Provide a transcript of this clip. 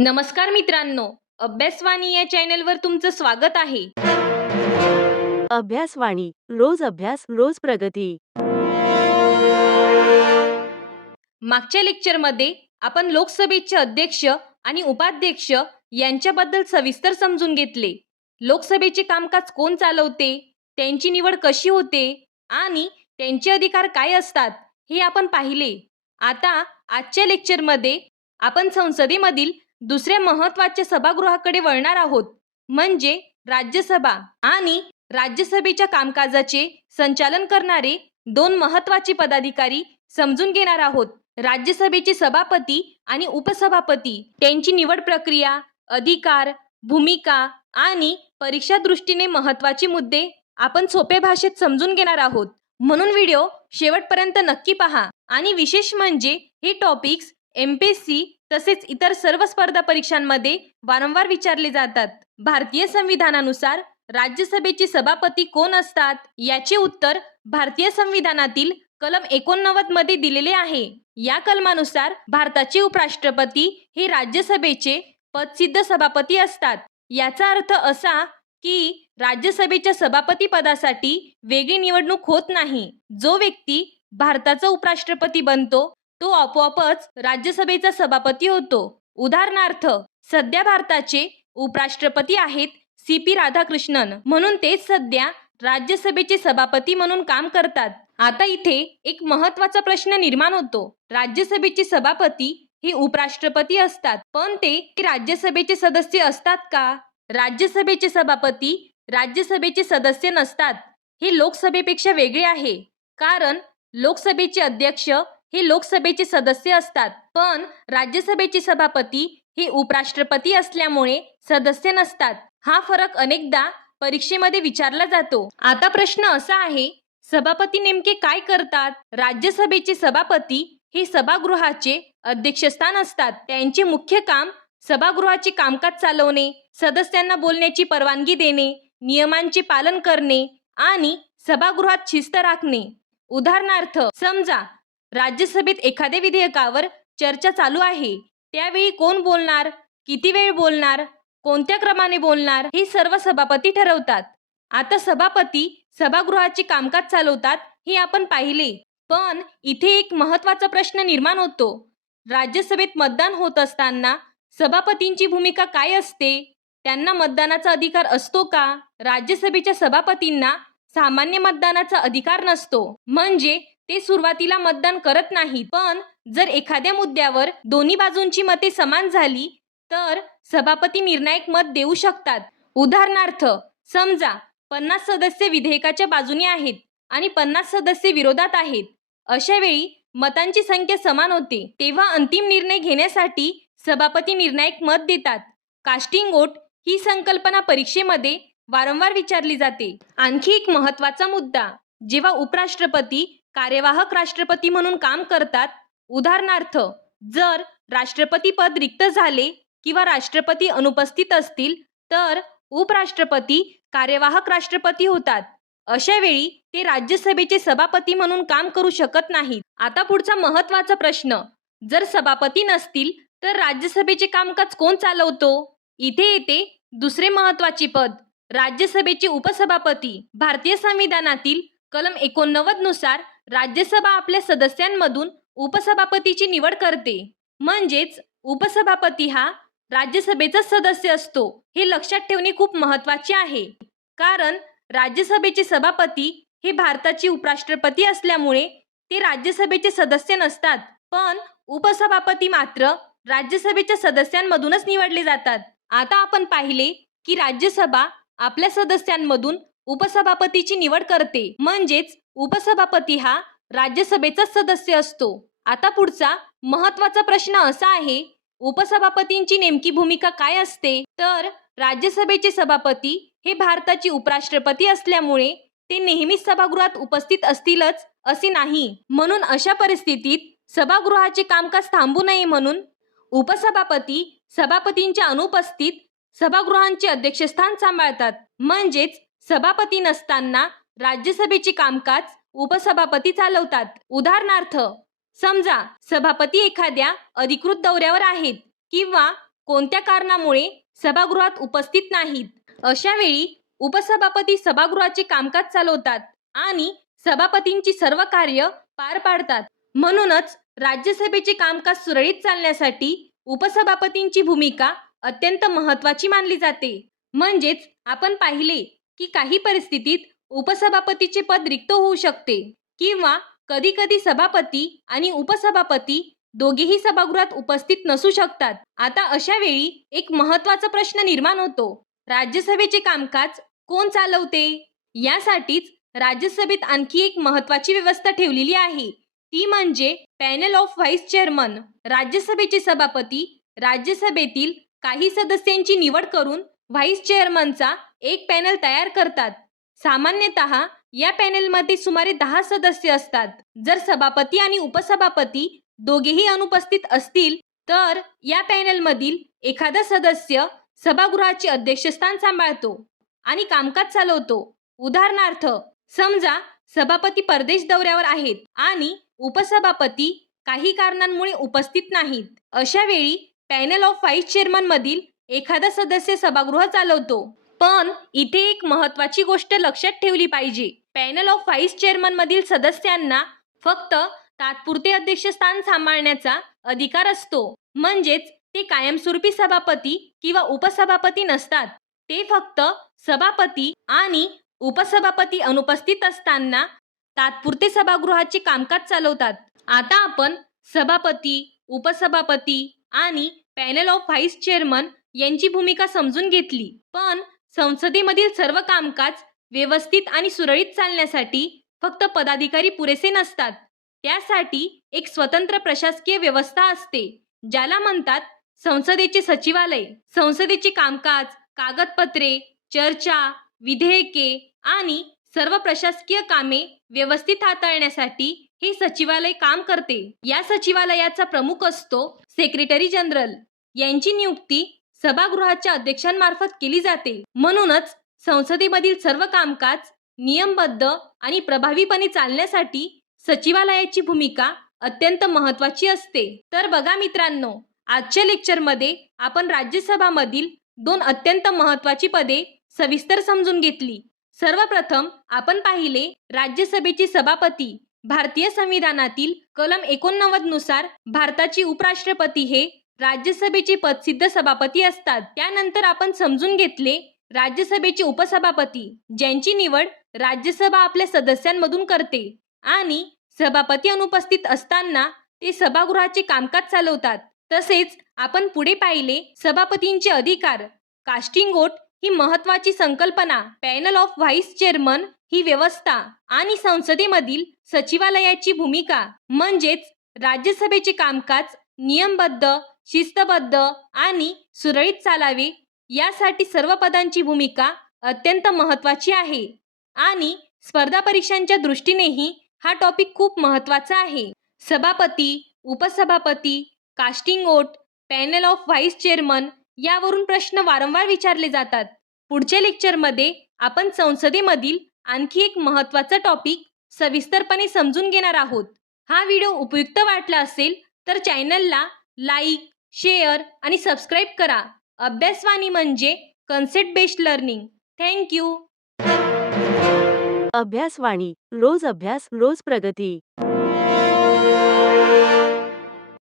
नमस्कार मित्रांनो, अभ्यासवाणी या चॅनलवर तुमचं स्वागत आहे. अभ्यासवाणी रोज अभ्यास रोज प्रगती. मागच्या लेक्चरमध्ये आपण लोकसभेचे अध्यक्ष आणि उपाध्यक्ष यांच्याबद्दल सविस्तर समजून घेतले. लोकसभेचे कामकाज कोण चालवते, त्यांची निवड कशी होते आणि त्यांचे अधिकार काय असतात हे आपण पाहिले. आता आजच्या लेक्चरमध्ये आपण संसदेमधील दुसऱ्या महत्त्वाच्या सभागृहाकडे वळणार आहोत, म्हणजे राज्यसभा. आणि राज्यसभेच्या कामकाजाचे संचालन करणारे दोन महत्त्वाचे पदाधिकारी समजून घेणार आहोत. राज्यसभेचे सभापती आणि उपसभापती, त्यांची निवड प्रक्रिया, अधिकार, भूमिका आणि परीक्षा दृष्टीने महत्त्वाचे मुद्दे आपण सोप्या भाषेत समजून घेणार आहोत. म्हणून व्हिडिओ शेवटपर्यंत नक्की पहा. आणि विशेष म्हणजे हे टॉपिक्स MPSC तसेच इतर सर्व स्पर्धा परीक्षांमध्ये वारंवार विचारले जातात. भारतीय संविधानानुसार राज्यसभेचे सभापती कोण असतात याचे उत्तर भारतीय संविधानातील कलम 89 मध्ये दिलेले आहे. या कलमानुसार भारताचे उपराष्ट्रपती हे राज्यसभेचे पदसिद्ध सभापती असतात. याचा अर्थ असा की राज्यसभेच्या सभापती पदासाठी वेगळी निवडणूक होत नाही. जो व्यक्ती भारताचा उपराष्ट्रपती बनतो तो आपोआपच राज्यसभेचा सभापती होतो. उदाहरणार्थ, सध्या भारताचे उपराष्ट्रपती आहेत CP राधाकृष्णन, म्हणून तेच सध्या राज्यसभेचे सभापती म्हणून काम करतात. आता इथे एक महत्त्वाचा प्रश्न निर्माण होतो. राज्यसभेचे सभापती हे उपराष्ट्रपती असतात, पण ते राज्यसभेचे सदस्य असतात का? राज्यसभेचे सभापती राज्यसभेचे सदस्य नसतात. हे लोकसभेपेक्षा वेगळे आहे, कारण लोकसभेचे अध्यक्ष हे लोकसभेचे सदस्य असतात, पण राज्यसभेचे सभापती हे उपराष्ट्रपती असल्यामुळे सदस्य नसतात. हा फरक अनेकदा परीक्षेमध्ये विचारला जातो. आता प्रश्न असा आहे, सभापती नेमके काय करतात? राज्यसभेचे सभापती हे सभागृहाचे अध्यक्षस्थान असतात. त्यांचे मुख्य काम सभागृहाचे कामकाज चालवणे, सदस्यांना बोलण्याची परवानगी देणे, नियमांचे पालन करणे आणि सभागृहात शिस्त राखणे. उदाहरणार्थ, समजा राज्यसभेत एखाद्या विधेयकावर चर्चा चालू आहे, त्यावेळी कोण बोलणार, किती वेळ बोलणार, कोणत्या क्रमाने बोलणार हे सर्व सभापती ठरवतात. आता सभापती सभागृहाचे कामकाज चालवतात हे आपण पाहिले, पण इथे एक महत्त्वाचा प्रश्न निर्माण होतो. राज्यसभेत मतदान होत असताना सभापतींची भूमिका काय असते? त्यांना मतदानाचा अधिकार असतो का? राज्यसभेच्या सभापतींना सामान्य मतदानाचा अधिकार नसतो, म्हणजे ते सुरुवातीला मतदान करत नाहीत. पण जर एखाद्या मुद्द्यावर दोन्ही बाजूंची मते समान झाली तर सभापती निर्णायक मत देऊ शकतात. उदाहरणार्थ, समजा 50 सदस्य विधेयकाच्या बाजूने आहेत आणि 50 सदस्य विरोधात आहेत. अशा वेळी मतांची संख्या समान होते, तेव्हा अंतिम निर्णय घेण्यासाठी सभापती निर्णायक मत देतात. कास्टिंग वोट ही संकल्पना परीक्षेमध्ये वारंवार विचारली जाते. आणखी एक महत्त्वाचा मुद्दा, जेव्हा उपराष्ट्रपती कार्यवाहक राष्ट्रपती म्हणून काम करतात, उदाहरणार्थ जर राष्ट्रपती पद रिक्त झाले किंवा राष्ट्रपती अनुपस्थित असतील तर उपराष्ट्रपती कार्यवाहक राष्ट्रपती होतात. अशा वेळी ते राज्यसभेचे सभापती म्हणून काम करू शकत नाहीत. आता पुढचा महत्त्वाचा प्रश्न, जर सभापती नसतील तर राज्यसभेचे कामकाज कोण चालवतो? इथे येते दुसरे महत्त्वाचे पद, राज्यसभेचे उपसभापती. भारतीय संविधानातील कलम 89 नुसार राज्यसभा आपल्या सदस्यांमधून उपसभापतीची निवड करते, म्हणजेच उपसभापती हा राज्यसभेचा सदस्य असतो. हे लक्षात ठेवणे खूप महत्त्वाचे आहे, कारण राज्यसभेचे सभापती हे भारताचे उपराष्ट्रपती असल्यामुळे ते राज्यसभेचे सदस्य नसतात, पण उपसभापती मात्र राज्यसभेच्या सदस्यांमधूनच निवडले जातात. आता आपण पाहिले की राज्यसभा आपल्या सदस्यांमधून उपसभापतीची निवड करते, म्हणजेच उपसभापती हा राज्यसभेचा सदस्य असतो. आता पुढचा महत्त्वाचा प्रश्न असा आहे, उपसभापतींची नेमकी भूमिका काय असते? तर राज्यसभेचे सभापती हे भारताचे उपराष्ट्रपती असल्यामुळे ते नेहमीच सभागृहात उपस्थित असतीलच असे नाही. म्हणून अशा परिस्थितीत सभागृहाचे कामकाज थांबू नये म्हणून उपसभापती सभापतींच्या अनुपस्थित सभागृहांचे अध्यक्षस्थान सांभाळतात, म्हणजेच सभापती नसताना राज्यसभेचे कामकाज उपसभापती चालवतात. उदाहरणार्थ, समजा सभापती एखाद्या अधिकृत दौऱ्यावर आहेत किंवा कोणत्या कारणामुळे सभागृहात उपस्थित नाहीत. अशा वेळी उपसभापती सभागृहाचे कामकाज चालवतात आणि सभापतींची सर्व कार्य पार पाडतात. म्हणूनच राज्यसभेचे कामकाज सुरळीत चालण्यासाठी उपसभापतींची भूमिका अत्यंत महत्त्वाची मानली जाते. म्हणजेच आपण पाहिले की काही परिस्थितीत उपसभापतीचे पद रिक्त होऊ शकते किंवा कधी-कधी सभापती आणि उपसभापती दोघेही सभागृहात उपस्थित नसू शकतात. आता अशा वेळी एक महत्त्वाचा प्रश्न निर्माण होतो. राज्यसभेचे कामकाज कोण चालवते? यासाठीच राज्यसभेत आणखी एक महत्त्वाची व्यवस्था ठेवलेली आहे. ती म्हणजे पॅनल ऑफ व्हाईस चेअरमन. राज्यसभेचे सभापती राज्यसभेतील काही सदस्यांची निवड करून व्हाईस चेअरमनचा एक पॅनल तयार करतात. सामान्यतः या पॅनेलमध्ये सुमारे 10 सदस्य असतात. जर सभापती आणि उपसभापती दोघेही अनुपस्थित असतील तर या पॅनेलमधील एखादा सदस्य सभागृहाचे अध्यक्षस्थान सांभाळतो आणि कामकाज चालवतो. उदाहरणार्थ, समजा सभापती परदेश दौऱ्यावर आहेत आणि उपसभापती काही कारणांमुळे उपस्थित नाहीत. अशा वेळी पॅनल ऑफ व्हाईस चेअरमन मधील एखादा सदस्य सभागृह चालवतो. पण इथे एक महत्त्वाची गोष्ट लक्षात ठेवली पाहिजे. पॅनल ऑफ व्हाईस चेअरमन मधील सदस्यांना फक्त तात्पुरते अध्यक्षस्थान सांभाळण्याचा अधिकार असतो. म्हणजेच ते कायमस्वरूपी सभापती किंवा उपसभापती नसतात. ते फक्त सभापती आणि उपसभापती अनुपस्थित असताना तात्पुरते सभागृहाचे कामकाज चालवतात. आता आपण सभापती, उपसभापती आणि पॅनल ऑफ व्हाईस चेअरमन यांची भूमिका समजून घेतली. पण संसदेमधील सर्व कामकाज व्यवस्थित आणि सुरळीत चालण्यासाठी फक्त पदाधिकारी पुरेसे नसतात. त्यासाठी एक स्वतंत्र प्रशासकीय व्यवस्था असते, ज्याला म्हणतात संसदेचे सचिवालय. संसदेचे कामकाज, कागदपत्रे, चर्चा, विधेयके आणि सर्व प्रशासकीय कामे व्यवस्थित हाताळण्यासाठी हे सचिवालय काम करते. या सचिवालयाचा प्रमुख असतो सेक्रेटरी जनरल. यांची नियुक्ती सभागृहाच्या अध्यक्षांमार्फत केली जाते. म्हणूनच संसदेमधील सर्व कामकाज नियमबद्ध आणि प्रभावीपणे चालण्यासाठी सचिवालयाची भूमिका अत्यंत महत्त्वाची असते. तर बघा मित्रांनो, आजच्या लेक्चरमध्ये आपण राज्यसभामधील 2 अत्यंत महत्त्वाची पदे सविस्तर समजून घेतली. सर्वप्रथम आपण पाहिले राज्यसभेचे सभापती. भारतीय संविधानातील कलम 89 नुसार भारताचे उपराष्ट्रपती हे राज्यसभेचे पदसिद्ध सभापती असतात. त्यानंतर आपण समजून घेतले राज्यसभेचे उपसभापती, ज्यांची निवड राज्यसभा आपल्या सदस्यांमधून करते आणि सभापती अनुपस्थित असताना ते सभागृहाचे कामकाज चालवतात. तसेच आपण पुढे पाहिले सभापतींचे अधिकार. कास्टिंग वोट ही महत्त्वाची संकल्पना, पॅनल ऑफ व्हाईस चेअरमन ही व्यवस्था आणि संसदेमधील सचिवालयाची भूमिका. म्हणजेच राज्यसभेचे कामकाज नियमबद्ध, शिस्तबद्ध आणि सुरळीत चालावे यासाठी सर्व पदांची भूमिका अत्यंत महत्त्वाची आहे. आणि स्पर्धा परीक्षांच्या दृष्टीनेही हा टॉपिक खूप महत्त्वाचा आहे. सभापती, उपसभापती, casting vote, panel of vice chairman यावरून प्रश्न वारंवार विचारले जातात. पुढच्या लेक्चरमध्ये आपण संसदेमधील आणखी एक महत्त्वाचा टॉपिक सविस्तरपणे समजून घेणार आहोत. हा व्हिडिओ उपयुक्त वाटला असेल तर चॅनलला लाईक, शेअर आणि सबस्क्राईब करा. अभ्यासवाणी म्हणजे concept based learning. Thank you. Abhyasvani. रोज अभ्यास, रोज प्रगती.